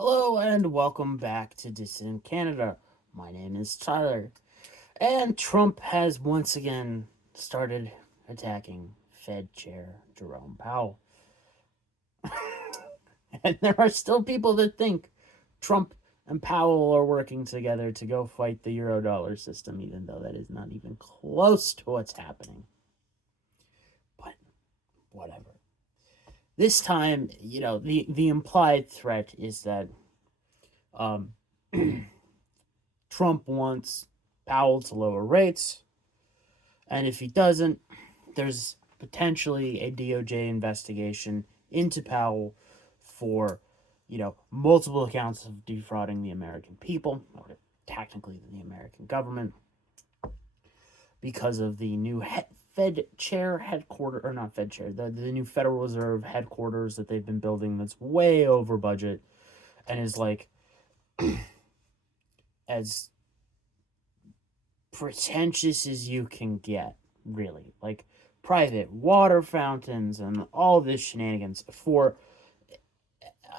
Hello and welcome back to Dissident Canada. My name is Tyler, and Trump has once again started attacking Fed Chair Jerome Powell. And there are still people that think Trump and Powell are working together to go fight the Eurodollar system, even though that is not even close to what's happening. But whatever. This time, the implied threat is that um, Trump wants Powell to lower rates, and if he doesn't, there's potentially a DOJ investigation into Powell for, multiple accounts of defrauding the American people, or technically the American government, because of the new Fed chair headquarters, or not Fed chair, the new Federal Reserve headquarters that they've been building that's way over budget and is like as pretentious as you can get, really. Like private water fountains and all this shenanigans for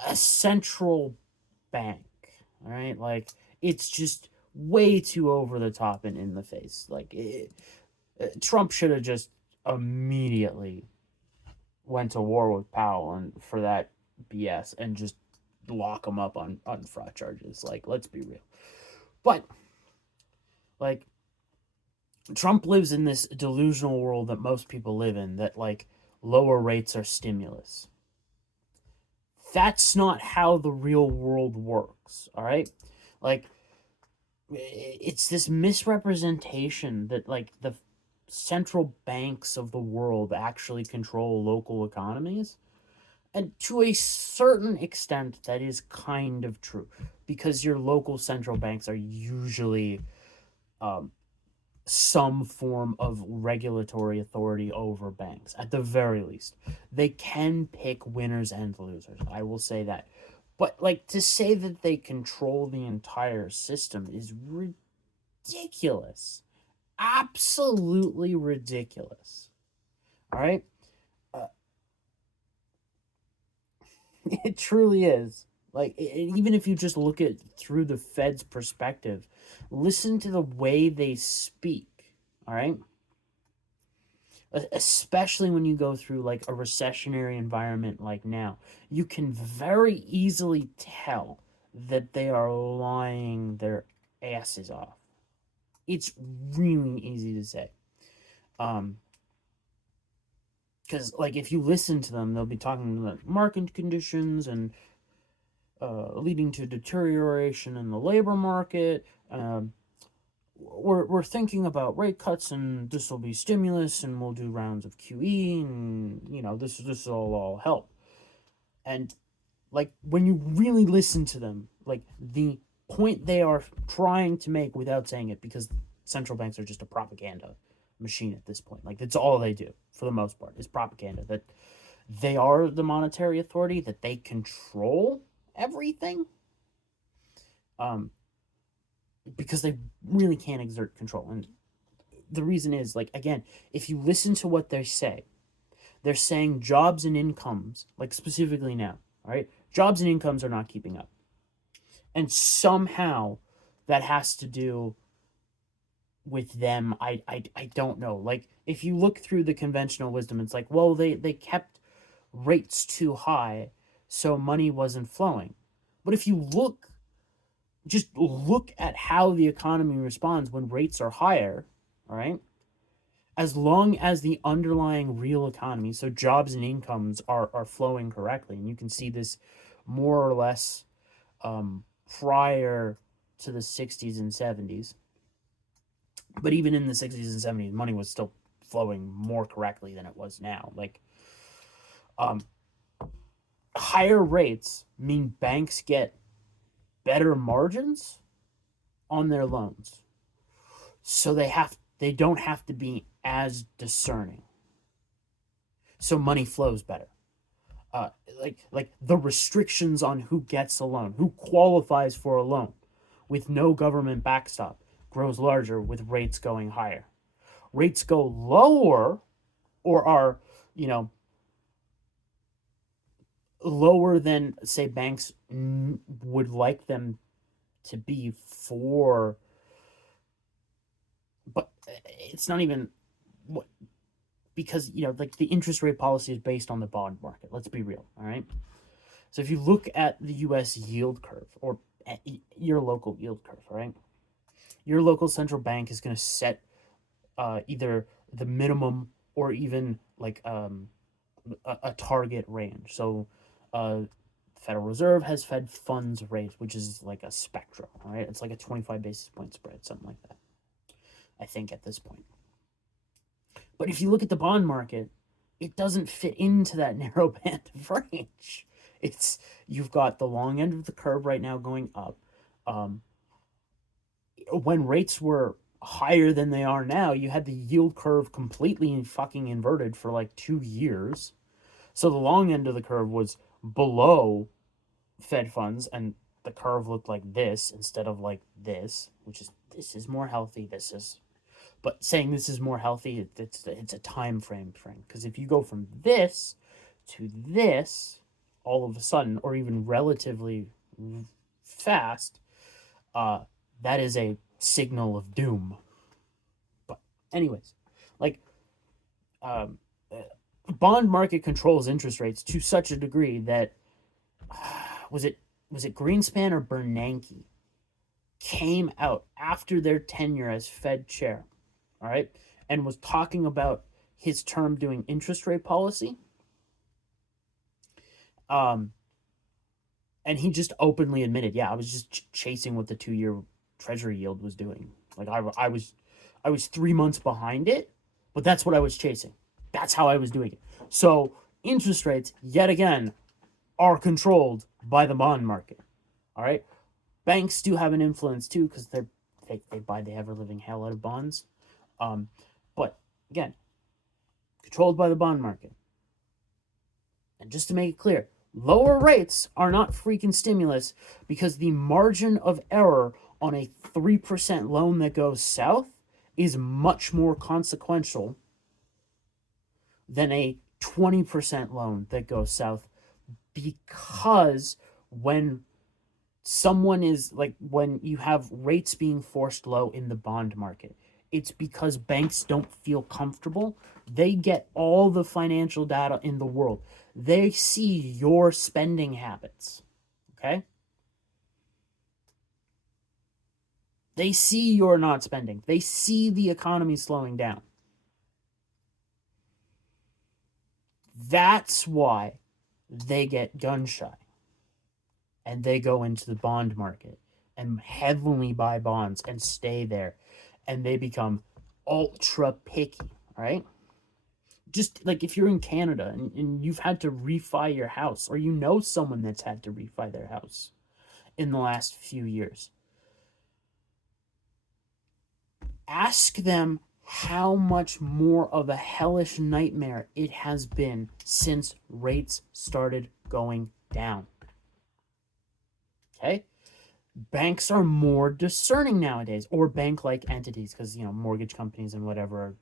a central bank. All right, like it's just way too over the top and in the face. Trump should have just immediately went to war with Powell and for that BS and just lock him up on fraud charges. Like, let's be real. But like Trump lives in this delusional world that most people live in, that like lower rates are stimulus. That's not how the real world works, all right? Like it's this misrepresentation that like the central banks of the world actually control local economies. And to a certain extent, that is kind of true because your local central banks are usually um, some form of regulatory authority over banks, at the very least. They can pick winners and losers. I will say that. But, like, to say that they control the entire system is ridiculous. Absolutely ridiculous. All right? Uh, it truly is. Like, even if you just look at through the Fed's perspective, listen to the way they speak. All right? Especially when you go through like a recessionary environment like now, you can very easily tell that they are lying their asses off. It's really easy to say. Um, because like if you listen to them, they'll be talking about market conditions and leading to deterioration in the labor market. We're thinking about rate cuts and this will be stimulus and we'll do rounds of QE and this will all help. And like when you really listen to them, like the point they are trying to make without saying it, because central banks are just a propaganda machine at this point. Like that's all they do for the most part is propaganda, that they are the monetary authority, that they control everything. Um because they really can't exert control. And the reason is, like, again, if you listen to what they say, they're saying jobs and incomes, like specifically now, all right? Jobs and incomes are not keeping up. And somehow that has to do with them. I don't know. Like, if you look through the conventional wisdom, it's like, well, they kept rates too high, so money wasn't flowing. But if you just look at how the economy responds when rates are higher, all right? As long as the underlying real economy, so jobs and incomes are flowing correctly, and you can see this more or less prior to the 60s and 70s. But even in the 60s and 70s, money was still flowing more correctly than it was now. Like, um, higher rates mean banks get better margins on their loans. So they don't have to be as discerning. So money flows better. Uh, like the restrictions on who gets a loan, who qualifies for a loan, with no government backstop, grows larger with rates going higher. Rates go lower, or are you know lower than, say, banks would like them to be for, but it's not even what, because like the interest rate policy is based on the bond market. Let's be real, all right? So if you look at the U.S. yield curve, or at your local yield curve, right? Your local central bank is going to set either the minimum or even like a target range. So, Federal Reserve has Fed funds rate, which is like a spectrum. All right, it's like a 25 basis point spread, something like that. I think at this point. But if you look at the bond market, it doesn't fit into that narrow band of range. It's You've got the long end of the curve right now going up. Um, when rates were higher than they are now, you had the yield curve completely fucking inverted for like 2 years. So the long end of the curve was below Fed funds, and the curve looked like this instead of like this, which is this is more healthy. This is, but saying this is more healthy, it's a time frame thing. Because if you go from this to this, all of a sudden, or even relatively fast, uh, that is a signal of doom. But anyways, like um, bond market controls interest rates to such a degree that was it Greenspan or Bernanke came out after their tenure as Fed chair, all right, and was talking about his term doing interest rate policy. Um, and he just openly admitted, yeah, I was just chasing what the 2-year Treasury yield was doing. Like I was 3 months behind it, but that's what I was chasing. That's how I was doing it. So interest rates, yet again, are controlled by the bond market. All right, banks do have an influence too because they buy the ever living hell out of bonds. But again, controlled by the bond market. And just to make it clear, lower rates are not freaking stimulus because the margin of error on a 3% loan that goes south is much more consequential than a 20% loan that goes south, because when someone is like, when you have rates being forced low in the bond market, it's because banks don't feel comfortable. They get all the financial data in the world. They see your spending habits. Okay? They see you're not spending. They see the economy slowing down. That's why they get gun shy. And they go into the bond market and heavily buy bonds and stay there. And they become ultra picky, right? Just like if you're in Canada and you've had to refi your house, or you know someone that's had to refi their house in the last few years, ask them how much more of a hellish nightmare it has been since rates started going down. Okay? Banks are more discerning nowadays, or bank-like entities, because mortgage companies and whatever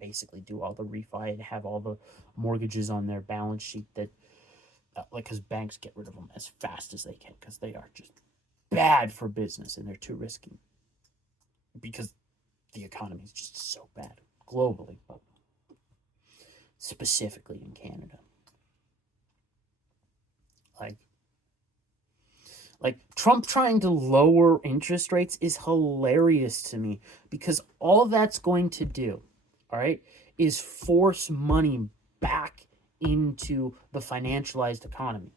basically do all the refi and have all the mortgages on their balance sheet, that like, because banks get rid of them as fast as they can because they are just bad for business and they're too risky because the economy is just so bad globally, but specifically in Canada. Like Trump trying to lower interest rates is hilarious to me, because all that's going to do, all right, is force money back into the financialized economy.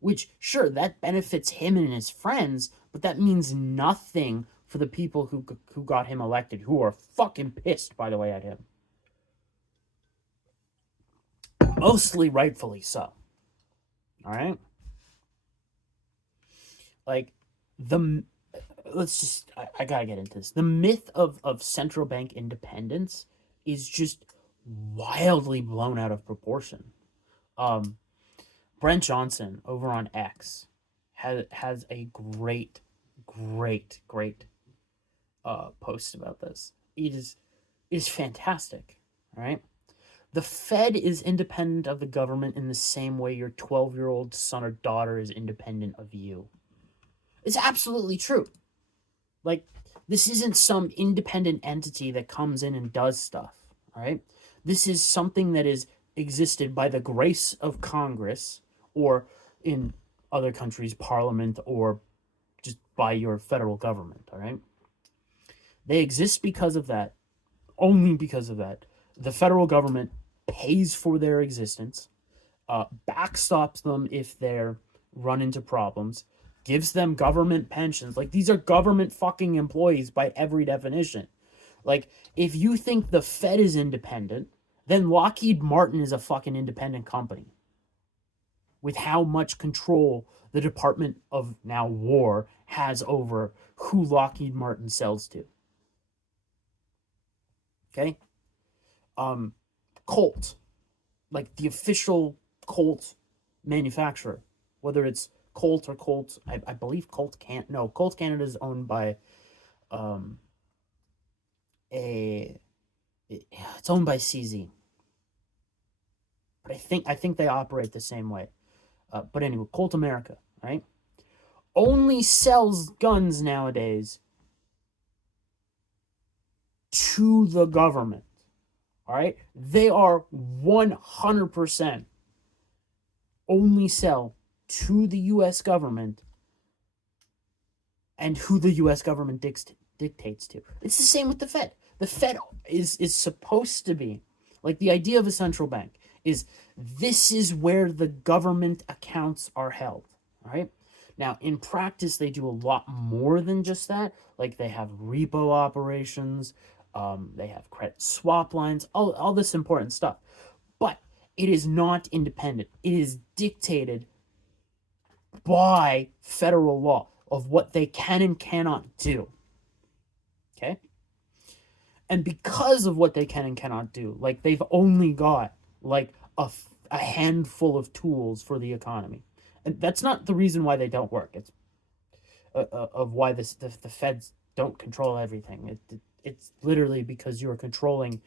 Which, sure, that benefits him and his friends, but that means nothing for the people who got him elected, who are fucking pissed, by the way, at him. Mostly rightfully so. All right? Like, let's just, I gotta get into this. The myth of central bank independence is just wildly blown out of proportion. Brent Johnson over on X has a great post about this. It is fantastic. All right, The Fed is independent of the government in the same way your 12-year-old son or daughter is independent of you. It's absolutely true. Like, this isn't some independent entity that comes in and does stuff, all right? This is something that is existed by the grace of Congress, or in other countries, Parliament, or just by your federal government, all right? They exist because of that, only because of that. The federal government pays for their existence, backstops them if they're run into problems, gives them government pensions. Like, these are government fucking employees by every definition. Like, if you think the Fed is independent, then Lockheed Martin is a fucking independent company with how much control the Department of now War has over who Lockheed Martin sells to. Okay? Colt, like the official Colt manufacturer, whether it's Colt or Colt, I believe Colt can't. No, Colt Canada is owned by it's owned by CZ, but I think they operate the same way. But anyway, Colt America, right, only sells guns nowadays to the government. All right, they are 100% only sell to the U.S. government and who the U.S. government dictates to. It's the same with the Fed. The Fed is supposed to be, like, the idea of a central bank is this is where the government accounts are held. All right. Now, in practice, they do a lot more than just that. Like, they have repo operations, they have credit swap lines, all this important stuff. But it is not independent. It is dictated by federal law of what they can and cannot do. Okay? And because of what they can and cannot do, like, they've only got, like, a handful of tools for the economy. And that's not the reason why they don't work. It's of why the feds don't control everything. It's literally because you're trying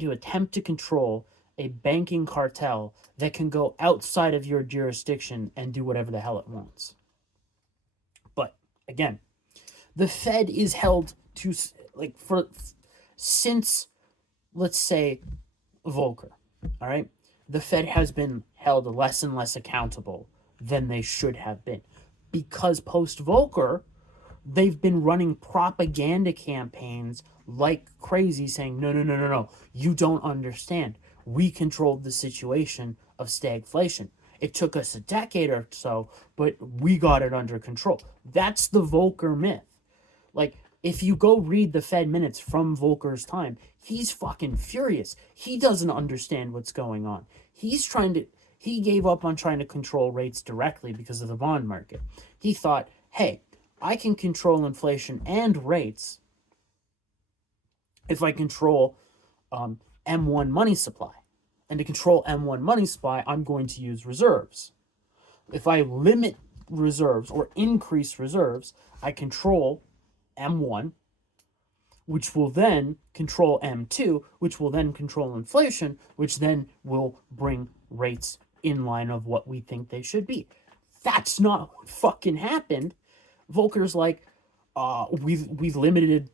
to attempt to control a banking cartel that can go outside of your jurisdiction and do whatever the hell it wants. But again, the Fed is held to, like, since, let's say, Volcker, all right? The Fed has been held less and less accountable than they should have been, because post-Volcker, they've been running propaganda campaigns like crazy, saying, no, you don't understand. We controlled the situation of stagflation. It took us a decade or so, but we got it under control. That's the Volcker myth. Like, if you go read the Fed minutes from Volcker's time, he's fucking furious. He doesn't understand what's going on. He gave up on trying to control rates directly because of the bond market. He thought, hey, I can control inflation and rates if I control M1 money supply. And to control M1 money supply, I'm going to use reserves. If I limit reserves or increase reserves, I control M1, which will then control M2, which will then control inflation, which then will bring rates in line of what we think they should be. That's not what fucking happened. Volcker's like, we limited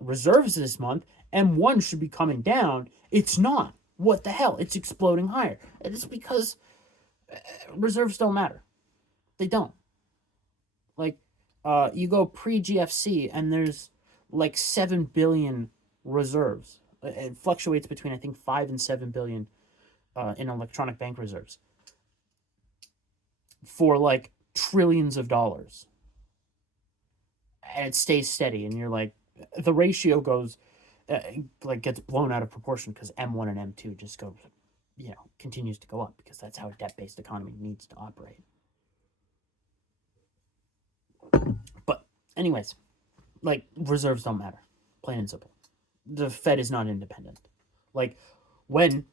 reserves this month. M1 should be coming down. It's not. What the hell? It's exploding higher. It's because reserves don't matter. They don't. Like, you go pre-GFC and there's like 7 billion reserves. It fluctuates between, I think, 5 and 7 billion in electronic bank reserves for like trillions of dollars. And it stays steady, and you're like, the ratio goes, gets blown out of proportion because M1 and M2 just go, continues to go up, because that's how a debt-based economy needs to operate. But anyways, like, reserves don't matter, plain and simple. The Fed is not independent. Like, when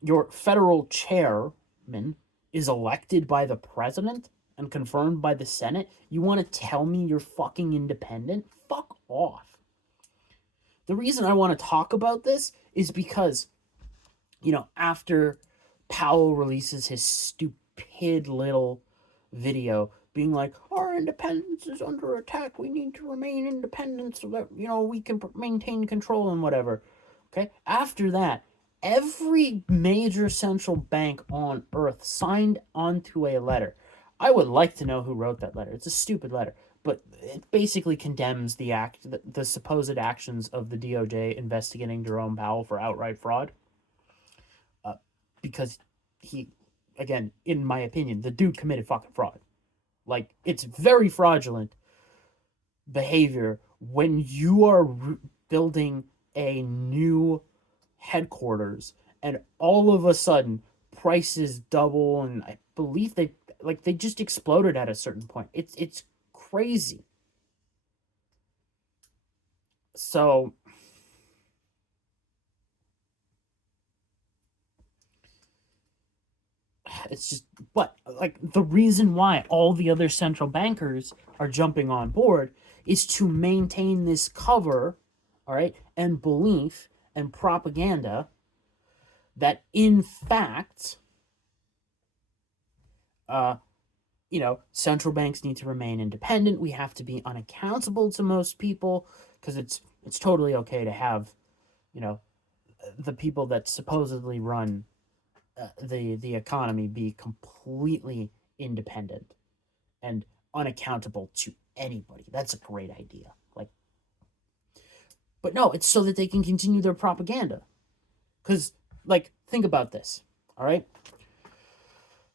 your federal chairman is elected by the president and confirmed by the Senate, you want to tell me you're fucking independent? Fuck off. The reason I want to talk about this is because, after Powell releases his stupid little video being like, our independence is under attack, we need to remain independent so that, we can maintain control and whatever. Okay? After that, every major central bank on earth signed onto a letter. I would like to know who wrote that letter. It's a stupid letter, but it basically condemns the supposed actions of the DOJ investigating Jerome Powell for outright fraud. Because he, again, in my opinion, the dude committed fucking fraud. Like, it's very fraudulent behavior when you are building a new headquarters and all of a sudden prices double, and I believe they just exploded at a certain point. It's crazy. So it's just, but like, the reason why all the other central bankers are jumping on board is to maintain this cover, all right, and belief and propaganda that in fact, central banks need to remain independent. We have to be unaccountable to most people, because it's totally okay to have, the people that supposedly run the economy be completely independent and unaccountable to anybody. That's a great idea. Like, but no, it's so that they can continue their propaganda. Because, like, think about this. All right.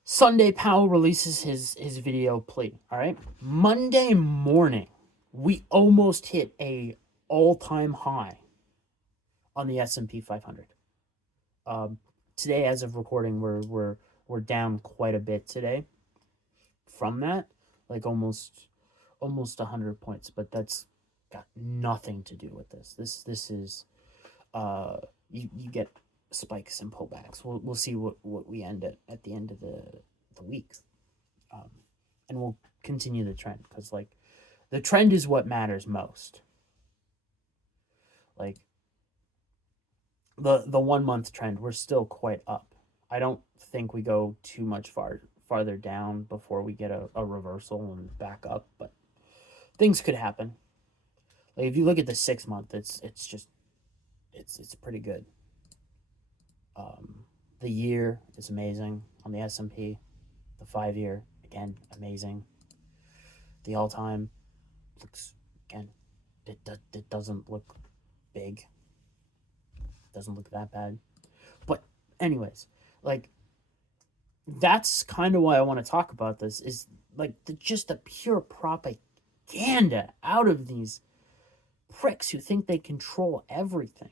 Sunday, Powell releases his video plea. All right. Monday morning, we almost hit a all-time high on the S&P 500. Today, as of recording, we're down quite a bit today from that, like almost 100 points, but that's got nothing to do with this. This is you get spikes and pullbacks. We'll see what we end at the end of the week, and we'll continue the trend, because like the trend is what matters most. Like the 1 month trend, we're still quite up. I don't think we go too much farther down before we get a reversal and back up, but things could happen. Like if you look at the 6 month, it's pretty good. The year is amazing on the S&P. The 5 year, again, amazing. The all time looks, again, it doesn't look big. It doesn't look that bad. But anyways, like, that's kind of why I want to talk about this, is like just the pure propaganda out of these pricks who think they control everything.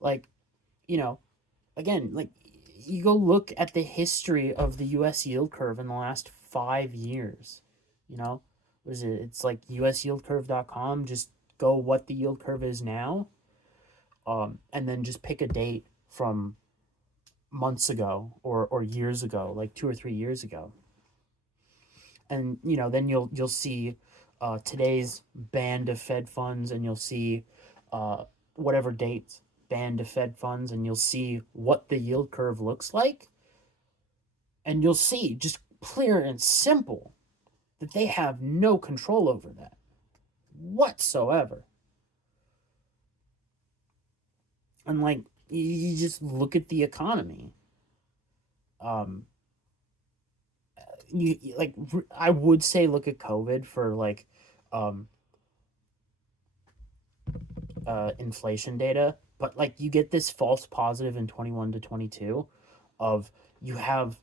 Like, again, like, you go look at the history of the U.S. yield curve in the last 5 years. What is it? It's like usyieldcurve.com. Just go what the yield curve is now, and then just pick a date from months ago or years ago, like 2 or 3 years ago, and then you'll see today's band of Fed funds, and you'll see whatever dates band of Fed funds, and you'll see what the yield curve looks like, and you'll see just clear and simple that they have no control over that whatsoever. And like, you just look at the economy. I would say look at COVID for like inflation data, but like you get this false positive in 21 to 22 of you have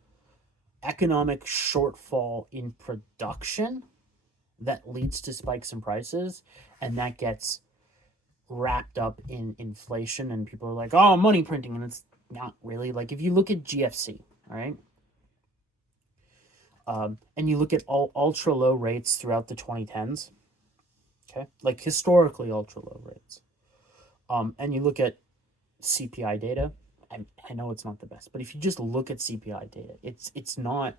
economic shortfall in production that leads to spikes in prices, and that gets wrapped up in inflation, and people are like, oh, money printing, and it's not really. Like, if you look at GFC, all right, and you look at all ultra low rates throughout the 2010s, okay, like historically ultra low rates, and you look at CPI data. I know it's not the best, but if you just look at CPI data, it's not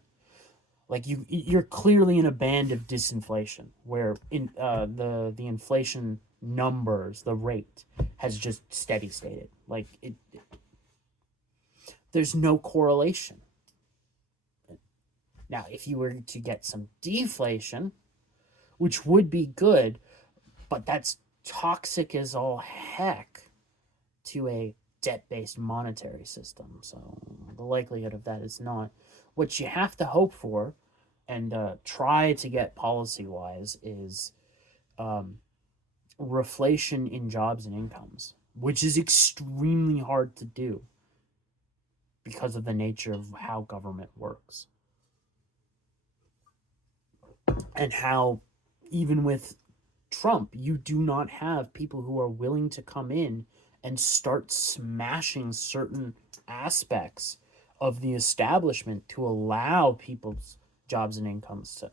like you're clearly in a band of disinflation, where in the inflation numbers, the rate has just steady stated. Like there's no correlation. Now, if you were to get some deflation, which would be good, but that's toxic as all heck to a debt-based monetary system. So the likelihood of that is not. What you have to hope for and try to get policy-wise is reflation in jobs and incomes, which is extremely hard to do because of the nature of how government works. And how, even with Trump, you do not have people who are willing to come in and start smashing certain aspects of the establishment to allow people's jobs and incomes to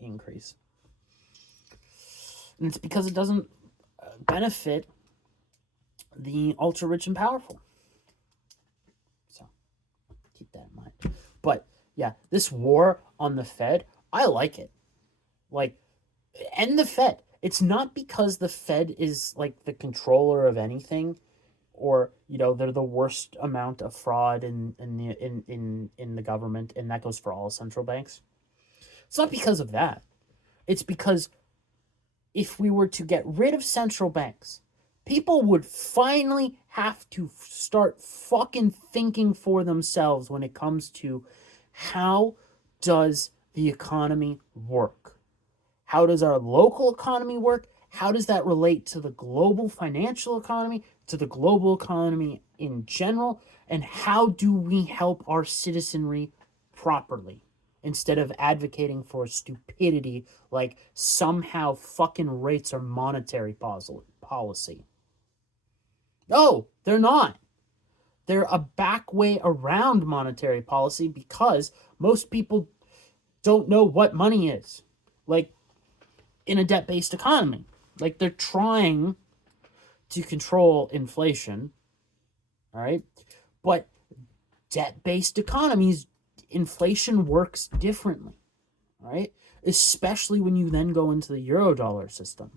increase. And it's because it doesn't benefit the ultra rich and powerful. So keep that in mind. But yeah, this war on the Fed, I like it. Like, end the Fed. It's not because the Fed is like the controller of anything, or they're the worst amount of fraud in the government, and that goes for all central banks. It's not because of that. It's because if we were to get rid of central banks, people would finally have to start fucking thinking for themselves when it comes to how does the economy work? How does our local economy work? How does that relate to the global financial economy, to the global economy in general? And how do we help our citizenry properly instead of advocating for stupidity like somehow fucking rates are monetary policy? No, they're not. They're a back way around monetary policy because most people don't know what money is. Like, in a debt-based economy. Like, they're trying to control inflation, all right? But debt-based economies, inflation works differently, right? Especially when you then go into the Eurodollar system,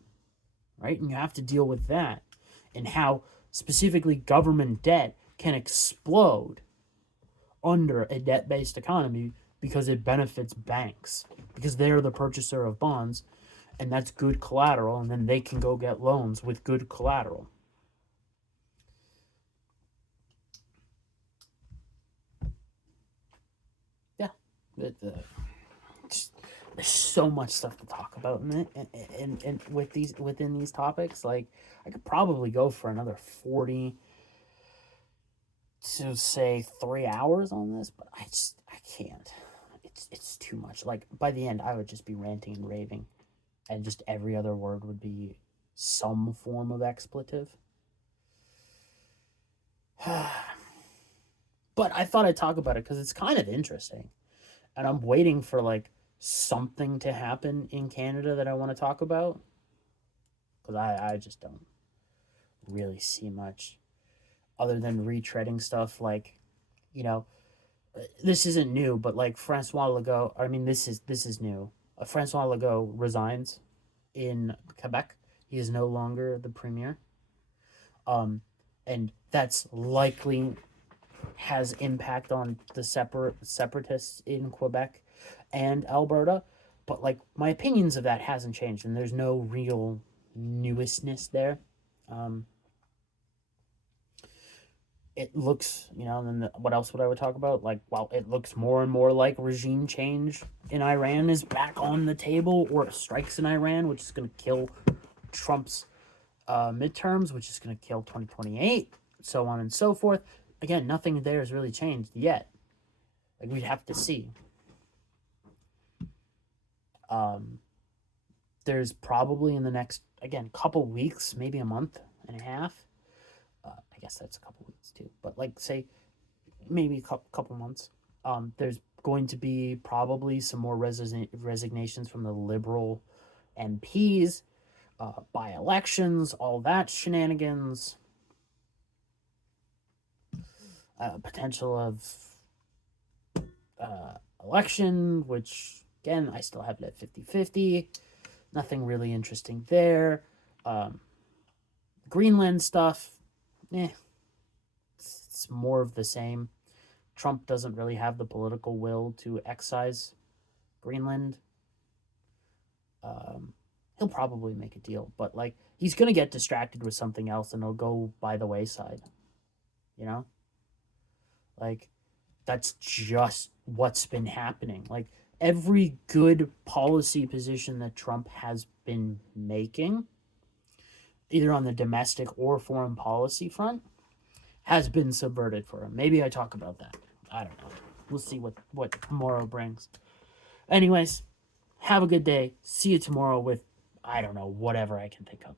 right? And you have to deal with that and how specifically government debt can explode under a debt-based economy because it benefits banks, because they're the purchaser of bonds, and that's good collateral, and then they can go get loans with good collateral. Yeah. There's so much stuff to talk about in it, and within these topics. Like, I could probably go for another 40 to say 3 hours on this, but I can't. It's too much. Like, by the end, I would just be ranting and raving, and just every other word would be some form of expletive. But I thought I'd talk about it because it's kind of interesting, and I'm waiting for like something to happen in Canada that I want to talk about, because I just don't really see much other than retreading stuff. Like, this isn't new, but like Francois Legault, I mean, this is new. Francois Legault resigns in Quebec. He is no longer the premier. And that's likely has impact on the separatists in Quebec and Alberta. But like, my opinions of that hasn't changed, and there's no real newestness there. It looks, then what else would I would talk about? Like, well, it looks more and more like regime change in Iran is back on the table, or strikes in Iran, which is going to kill Trump's midterms, which is going to kill 2028, so on and so forth. Again, nothing there has really changed yet. Like, we'd have to see. There's probably in the next, again, couple weeks, maybe a month and a half. I guess that's a couple weeks too, but like, say maybe a couple months. There's going to be probably some more resignations from the Liberal MPs, by elections, all that shenanigans. Potential of election, which again, I still have it at 50-50. Nothing really interesting there. Greenland stuff, eh, it's more of the same. Trump doesn't really have the political will to excise Greenland. Um, he'll probably make a deal, but like he's gonna get distracted with something else, and it'll go by the wayside. You know, like that's just what's been happening. Like every good policy position that Trump has been making, either on the domestic or foreign policy front, has been subverted for him. Maybe I talk about that. I don't know. We'll see what tomorrow brings. Anyways, have a good day. See you tomorrow with, I don't know, whatever I can think of.